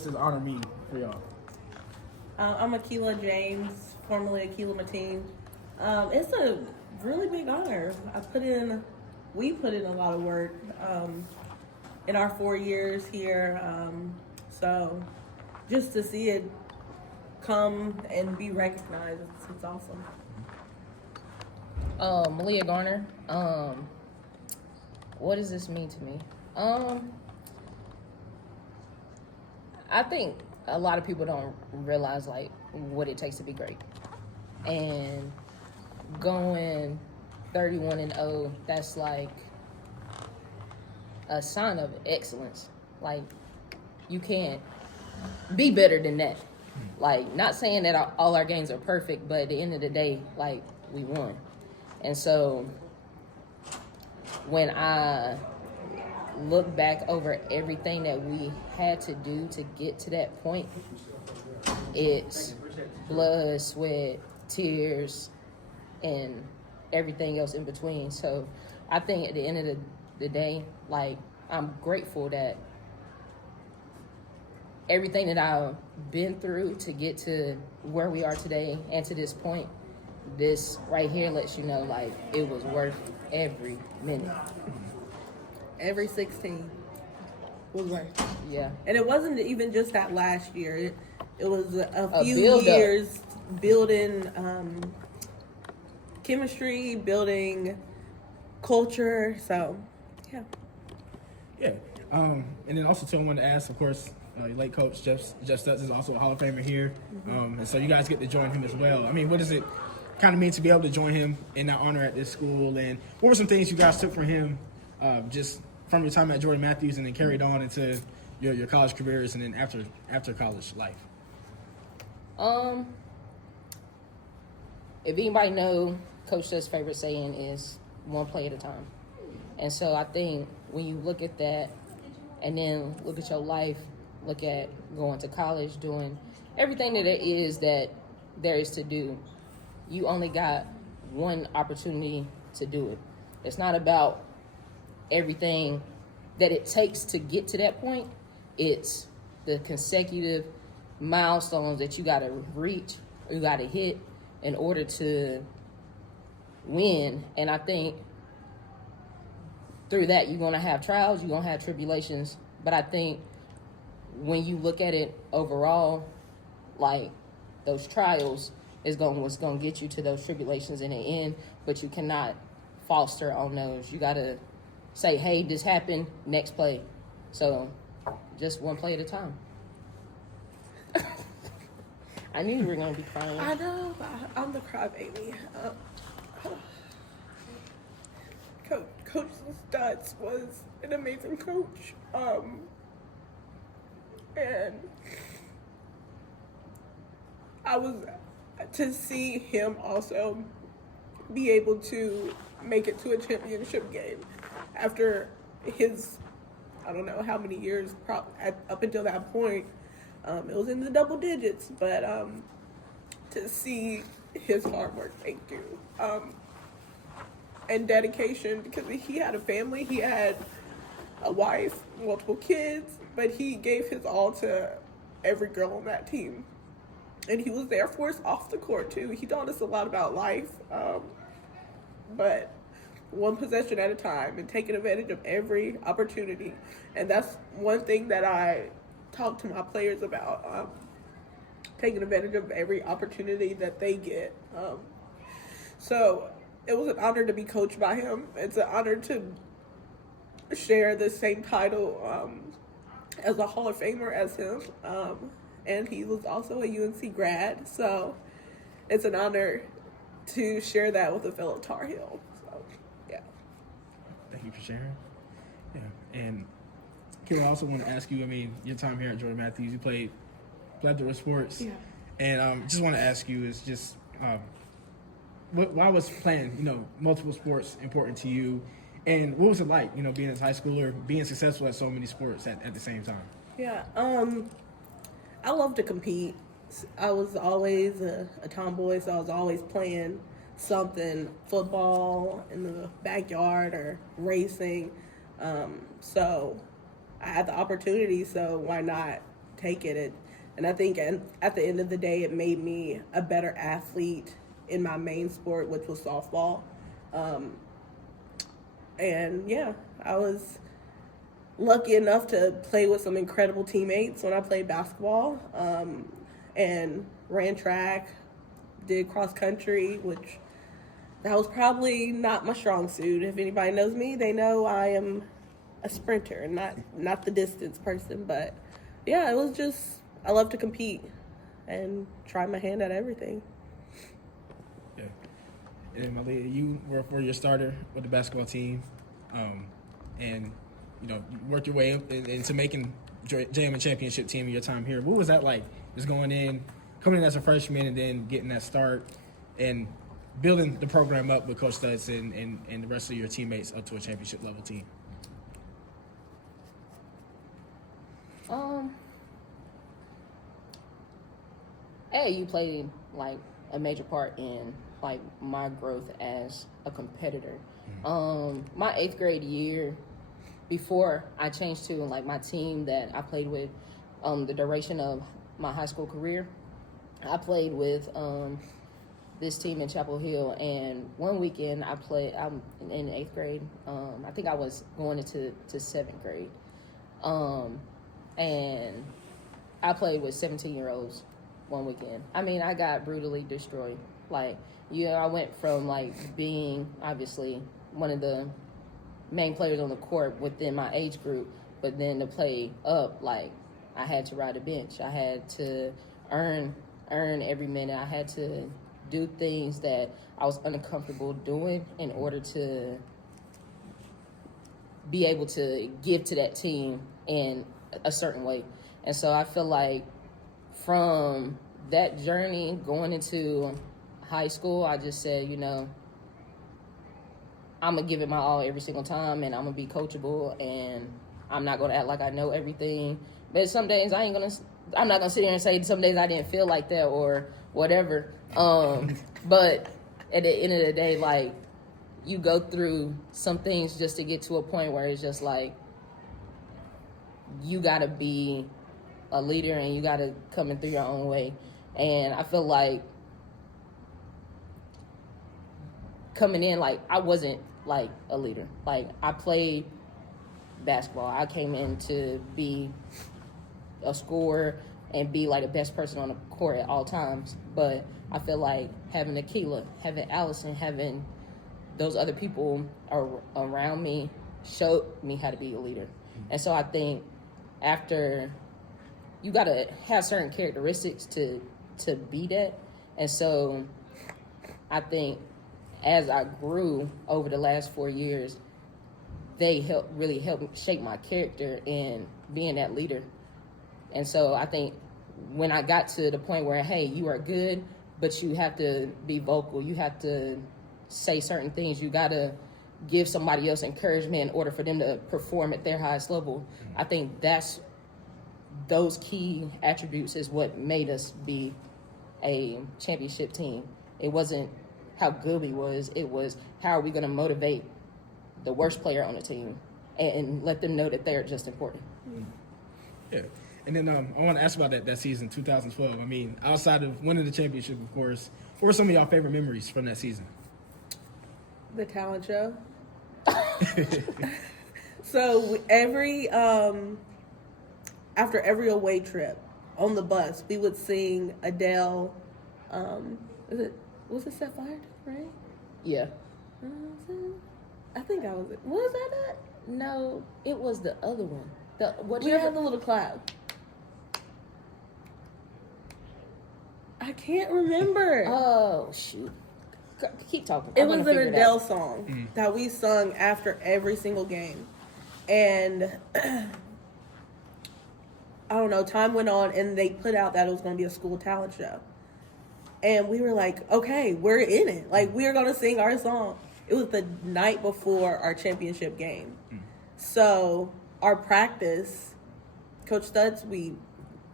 what's this honor mean for y'all? I'm Aquilla James, formerly Aquilla Mateen. It's a really big honor. We put in a lot of work in our 4 years here. So just to see it come and be recognized, it's awesome. Mylia, Garner. What does this mean to me? I think a lot of people don't realize like what it takes to be great. And going 31-0, that's like a sign of excellence. Like you can't be better than that. Like, not saying that all our games are perfect, but at the end of the day, like, we won. And so when I look back over everything that we had to do to get to that point, it's blood, sweat, tears, and everything else in between. So I think at the end of the day, like, I'm grateful that everything that I've been through to get to where we are today and to this point, this right here lets you know, like, it was worth every minute. Every 16 was worth. Yeah. And it wasn't even just that last year. It was a few build-up. years building chemistry, building culture. So, yeah. Yeah. And then also too, I wanted to ask, of course, your late coach Jeff Stutz is also a Hall of Famer here, and so you guys get to join him as well. I mean, what does it kind of mean to be able to join him in that honor at this school? And what were some things you guys took from him, just from your time at Jordan Matthews, and then carried on into your college careers, and then after college life? If anybody know, Coach Stutz's favorite saying is one play at a time. And so I think when you look at that, and then look at your life, look at going to college, doing everything that there is to do, you only got one opportunity to do it. It's not about everything that it takes to get to that point. It's the consecutive milestones that you got to reach, or you got to hit in order to win. And I think through that, you're going to have trials, you're going to have tribulations. But I think when you look at it overall, like, those trials is what's going to get you to those tribulations in the end, but you cannot foster on those. You got to say, hey, this happened, next play. So just one play at a time. I knew you were going to be crying. I know. I'm the crybaby. Coach Stutz was an amazing coach. And I was to see him also be able to make it to a championship game after his, I don't know how many years, up until that point, it was in the double digits, but to see his hard work, thank you, and dedication, because he had a family, he had a wife, multiple kids, but he gave his all to every girl on that team. And he was there for us off the court, too. He taught us a lot about life, but one possession at a time and taking advantage of every opportunity. And that's one thing that I talk to my players about, taking advantage of every opportunity that they get. So it was an honor to be coached by him. It's an honor to share the same title as a Hall of Famer as him. And he was also a UNC grad, so it's an honor to share that with a fellow Tar Heel. So, yeah. Thank you for sharing. Yeah, and Kira, I also want to ask you, I mean, your time here at Jordan Matthews, you played plethora of sports. Yeah. And just want to ask you is just, why was playing, multiple sports important to you? And what was it like, being a high schooler, being successful at so many sports at the same time? Yeah, I love to compete. I was always a tomboy, so I was always playing something, football in the backyard or racing. So I had the opportunity, so why not take it. And I think at the end of the day, it made me a better athlete in my main sport, which was softball. And yeah, I was lucky enough to play with some incredible teammates when I played basketball, and ran track, did cross country, which that was probably not my strong suit. If anybody knows me, they know I am a sprinter and not the distance person. But yeah, it was just, I love to compete and try my hand at everything. Yeah. And Mylia, you were your starter with the basketball team, and you worked your way up into making JM a championship team in your time here. What was that like? Just coming in as a freshman and then getting that start and building the program up with Coach Stutz and the rest of your teammates up to a championship level team. You played like a major part in like my growth as a competitor. My 8th grade year, before I changed to like my team that I played with, the duration of my high school career, I played with this team in Chapel Hill, and one weekend I'm in 8th grade. I think I was going into 7th grade, and I played with 17-year-olds one weekend. I mean, I got brutally destroyed. Like, I went from like being obviously one of the main players on the court within my age group, but then to play up, like, I had to ride a bench. I had to earn every minute. I had to do things that I was uncomfortable doing in order to be able to give to that team in a certain way. And so I feel like from that journey going into high school, I just said, I'm going to give it my all every single time, and I'm going to be coachable, and I'm not going to act like I know everything. But some days I'm not going to sit here and say some days I didn't feel like that or whatever. But at the end of the day, like, you go through some things just to get to a point where it's just like, you got to be a leader and you got to come in through your own way. And I feel like coming in, like, I wasn't like a leader. Like, I played basketball. I came in to be a scorer and be like the best person on the court at all times. But I feel like having Aquilla, having Allison, having those other people around me showed me how to be a leader. And so I think after, you got to have certain characteristics to be that. And so I think as I grew over the last 4 years, they really helped shape my character in being that leader. And so I think when I got to the point where, hey, you are good, but you have to be vocal. You have to say certain things. You got to give somebody else encouragement in order for them to perform at their highest level. I think those key attributes is what made us be a championship team. It wasn't how good we was. It was how are we going to motivate the worst player on the team and let them know that they're just important. Yeah. And then I want to ask about that season, 2012. I mean, outside of winning the championship, of course, what were some of y'all favorite memories from that season? The talent show. So after every away trip on the bus, we would sing Adele. Was it Set Fire to, right? Yeah. I think I was it. Was that it? No, it was the other one. We had the little cloud. I can't remember. Oh, shoot. Keep talking. It was an Adele song that we sung after every single game. And I don't know, time went on and they put out that it was going to be a school talent show. And we were like, okay, we're in it. Like, we're going to sing our song. It was the night before our championship game. So our practice, Coach Stutz, we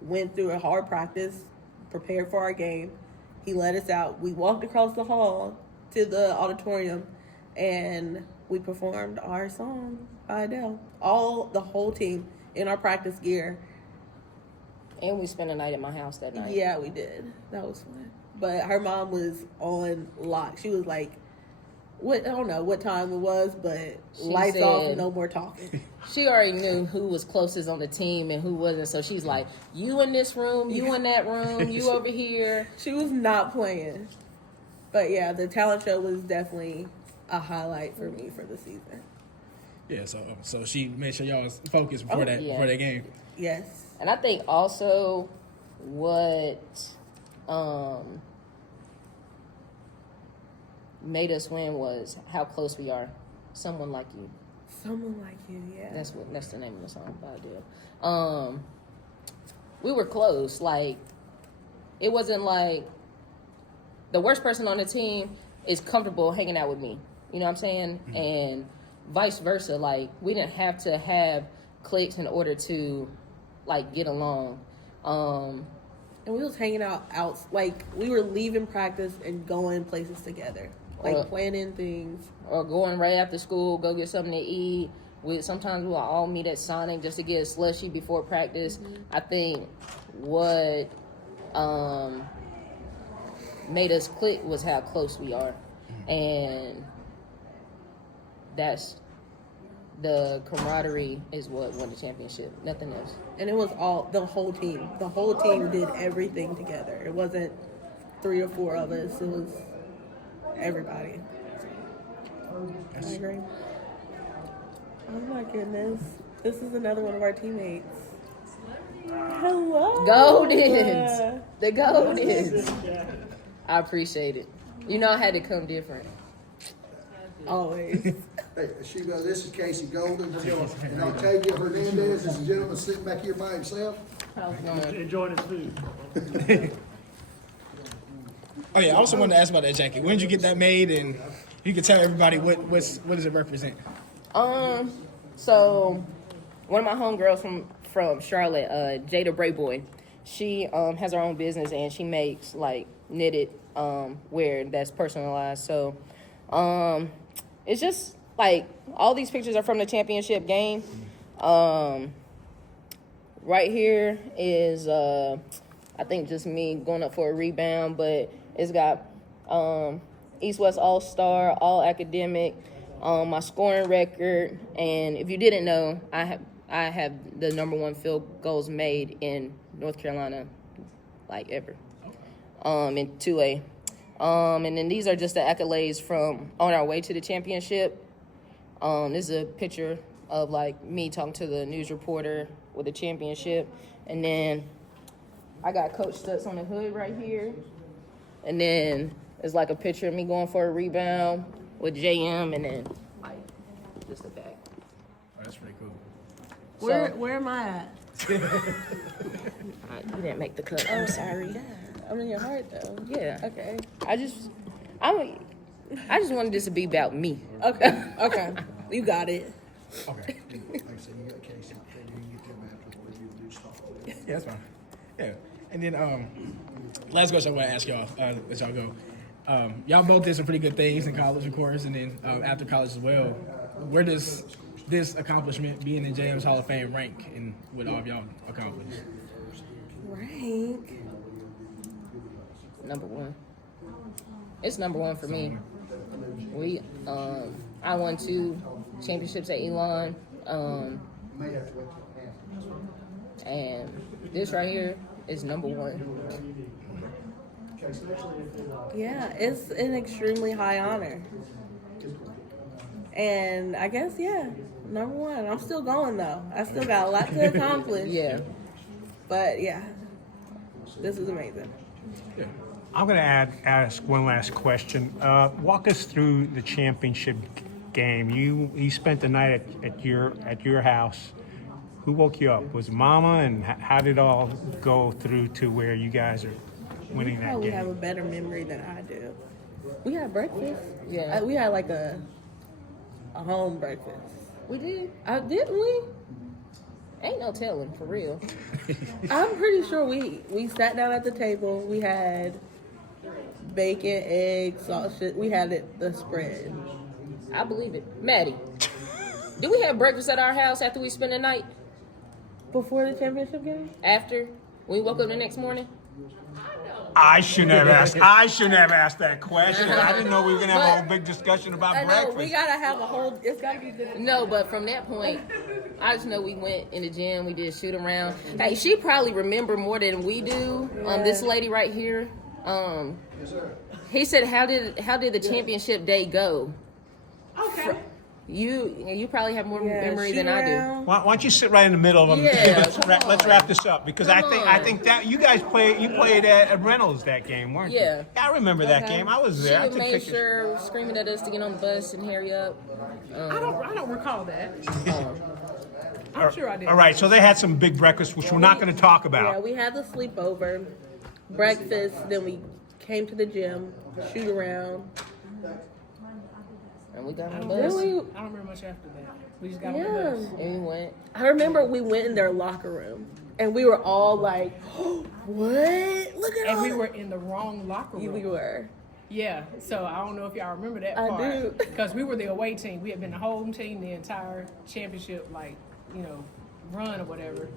went through a hard practice, prepared for our game. He let us out. We walked across the hall to the auditorium, and we performed our song by Adele. The whole team in our practice gear. And we spent a night at my house that night. Yeah, we did. That was fun. But her mom was on lock. She was like, I don't know what time it was, but She lights said- off, no more talking. She already knew who was closest on the team and who wasn't. So she's like, you in this room, you in that room, you over here. She was not playing. But yeah, the talent show was definitely a highlight for me for the season. Yeah, so she made sure y'all was focused before that game. Yes. And I think also what made us win was how close we are. Someone like you. Someone like you, yeah. That's the name of the song by Adele. We were close. Like, it wasn't like the worst person on the team is comfortable hanging out with me. You know what I'm saying? Mm-hmm. And vice versa. Like, we didn't have to have cliques in order to like get along. And we was hanging out like we were leaving practice and going places together. Like planning things. Or going right after school, go get something to eat. Sometimes we'll all meet at Sonic just to get a slushie before practice. Mm-hmm. I think what made us click was how close we are. And that's the camaraderie is what won the championship. Nothing else. And it was the whole team. The whole team did everything together. It wasn't 3 or 4 of us. It was everybody. I agree. Oh my goodness. This is another one of our teammates. Hello. Goldens. The Goldens. I appreciate it. You know I had to come different. Always. Hey, this is Casey Golden, and Octavia Hernandez is a gentleman sitting back here by himself. Enjoying his food. Oh yeah, I also wanted to ask about that jacket. When did you get that made? And you can tell everybody what does it represent? So one of my homegirls from Charlotte, Jada Brayboy, she has her own business and she makes like knitted wear that's personalized. So it's just like all these pictures are from the championship game. Right here is I think just me going up for a rebound, but it's got East-West All-Star, All Academic, my scoring record, and if you didn't know, I have the #1 field goals made in North Carolina, like ever, in 2A. And then these are just the accolades from on our way to the championship. This is a picture of like me talking to the news reporter with the championship, and then I got Coach Stutz on the hood right here, and then it's like a picture of me going for a rebound with JM, and then like just the back. Oh, that's pretty cool. Where am I at? You didn't make the cut. I'm sorry. I'm in your heart though. Yeah. Okay. I just wanted this to be about me. Okay. Okay. You got it. Okay. Like I said, you got Casey, Octavia, you can get them after what you do stuff. Yeah, that's fine. Yeah. And then last question I want to ask y'all, let y'all go. Y'all both did some pretty good things in college, of course, and then after college as well. Where does this accomplishment, being in JM's Hall of Fame, rank in what all of y'all accomplished? Rank. #1. It's #1 for me. I won 2 championships at Elon, and this right here is #1. Yeah, it's an extremely high honor. And I guess, yeah, #1. I'm still going, though. I still got a lot to accomplish. Yeah. But, yeah, this is amazing. Yeah. I'm going to ask one last question. Walk us through the championship game. You spent the night at your house. Who woke you up? Was it Mama? And how did it all go through to where you guys are winning that Probably game? have a better memory than I do. We had breakfast. Yeah. We had like a home breakfast. We did. Didn't we? Ain't no telling, for real. I'm pretty sure we sat down at the table. We had bacon, eggs, sausage. We had the spread. I believe it. Maddie, did we have breakfast at our house after we spent the night? Before the championship game? After? When you woke up the next morning? I shouldn't have asked. I shouldn't have asked that question. I didn't know we were gonna have a whole big discussion about I know breakfast. we gotta have a whole. It's gotta be good. No, but from that point, I just know we went in the gym. We did shoot around. Hey, she probably remember more than we do. This lady right here. He said, "How did the championship day go?" Okay. You probably have more memory than I do. Why don't you sit right in the middle of them? Yeah, Let's wrap this up because I Come think that you guys played at Reynolds that game, weren't you? Yeah. I remember that game. I was She there. I would took made pictures. sure screaming at us to get on the bus and hurry up. I don't recall that. I'm sure I did. All right, so they had some big breakfast, which we're not going to talk Yeah, about. we had the sleepover, breakfast, then we came to the gym, shoot around. And we got on I the don't, bus. really, I don't remember much after that. We just got on the bus. And we went. I remember we went in their locker room, and we were all like, oh, "What? Look at all And we the-" were in the wrong locker room. We were. Yeah, so I don't know if y'all remember that I part. do. Because we were the away team. We had been the home team the entire championship, run or whatever.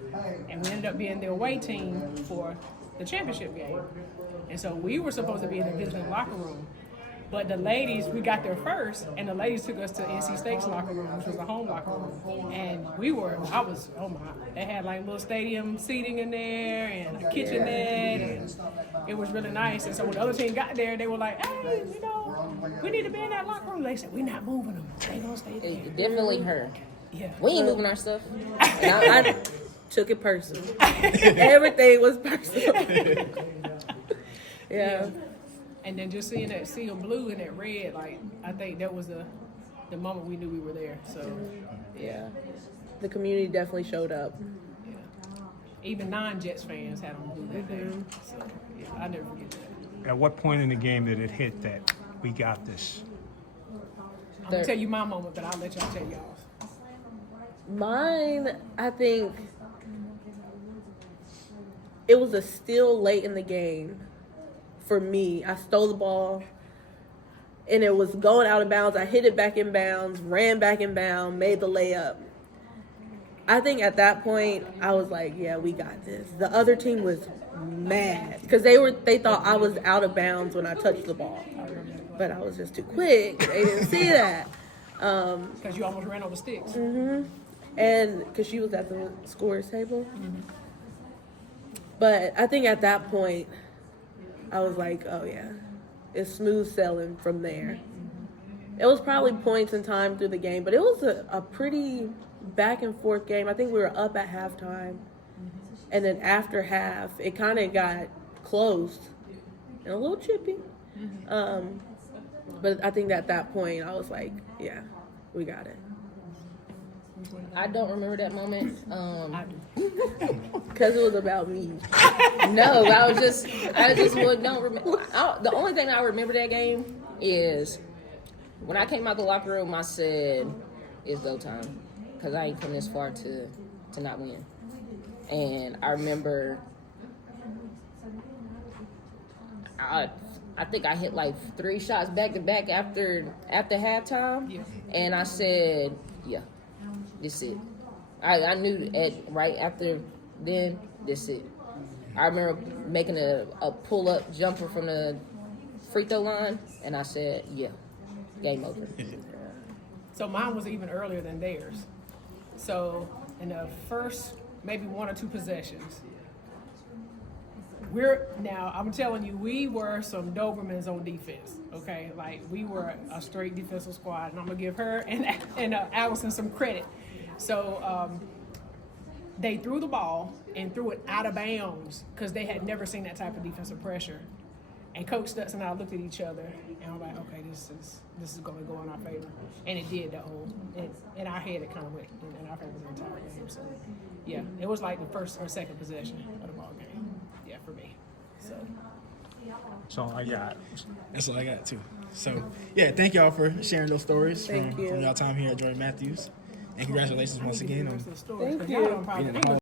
And we ended up being the away team for the championship game. And so we were supposed to be in the visiting locker room. But the ladies, we got there first, and the ladies took us to NC State's locker room, which was a home locker room. And they had like little stadium seating in there and a kitchenette, and it was really nice. And so when the other team got there, they were like, "Hey, we need to be in that locker room." They said, "We're not moving them. They gonna stay there." It definitely her. Yeah. We ain't moving our stuff. I took it personal. Everything was personal. Yeah. And then just seeing that seal blue and that red, I think that was the moment we knew we were there. So, Yeah. The community definitely showed up. yeah. Even non-Jets fans had on blue that day. So, yeah, I never forget that. At what point in the game did it hit that we got this? I'm going to tell you my moment, but I'll let y'all tell y'all. Mine, I think it was a steal late in the game for me. I stole the ball and it was going out of bounds. I hit it back in bounds, ran back in bounds, made the layup. I think at that point I was like, yeah, we got this. The other team was mad because they thought I was out of bounds when I touched the ball. But I was just too quick. They didn't see that. Because you almost ran over sticks. And because she was at the scorer's table. But I think at that point, I was like, oh yeah, it's smooth sailing from there. It was probably points in time through the game, but it was a pretty back and forth game. I think we were up at halftime. And then after half, it kind of got closed and a little chippy. But I think at that point, I was like, yeah, we got it. I don't remember that moment. Because it was about me. No, I just don't remember. The only thing I remember that game is when I came out the locker room, I said, "It's go time," because I ain't come this far to not win. And I remember, I think I hit like 3 shots back to back after halftime, and I said, "Yeah, this it." I knew right after then, this it. I remember making a pull-up jumper from the free throw line, and I said, yeah, game over. So mine was even earlier than theirs. So in the first maybe 1 or 2 possessions, I'm telling you, we were some Dobermans on defense, okay? Like, we were a straight defensive squad, and I'm going to give her and Allison some credit. So they threw the ball and threw it out of bounds because they had never seen that type of defensive pressure. And Coach Stutz and I looked at each other, and I'm like, okay, this is going to go in our favor. And it did in our head, it kind of went in our favor the entire game. So, yeah, it was like the first or second possession of the ball game, yeah, for me. So I got. That's all I got too. So yeah, thank y'all for sharing those stories Thank you. from y'all time here at Jordan Matthews. And congratulations once again on Thank you. being in the Hall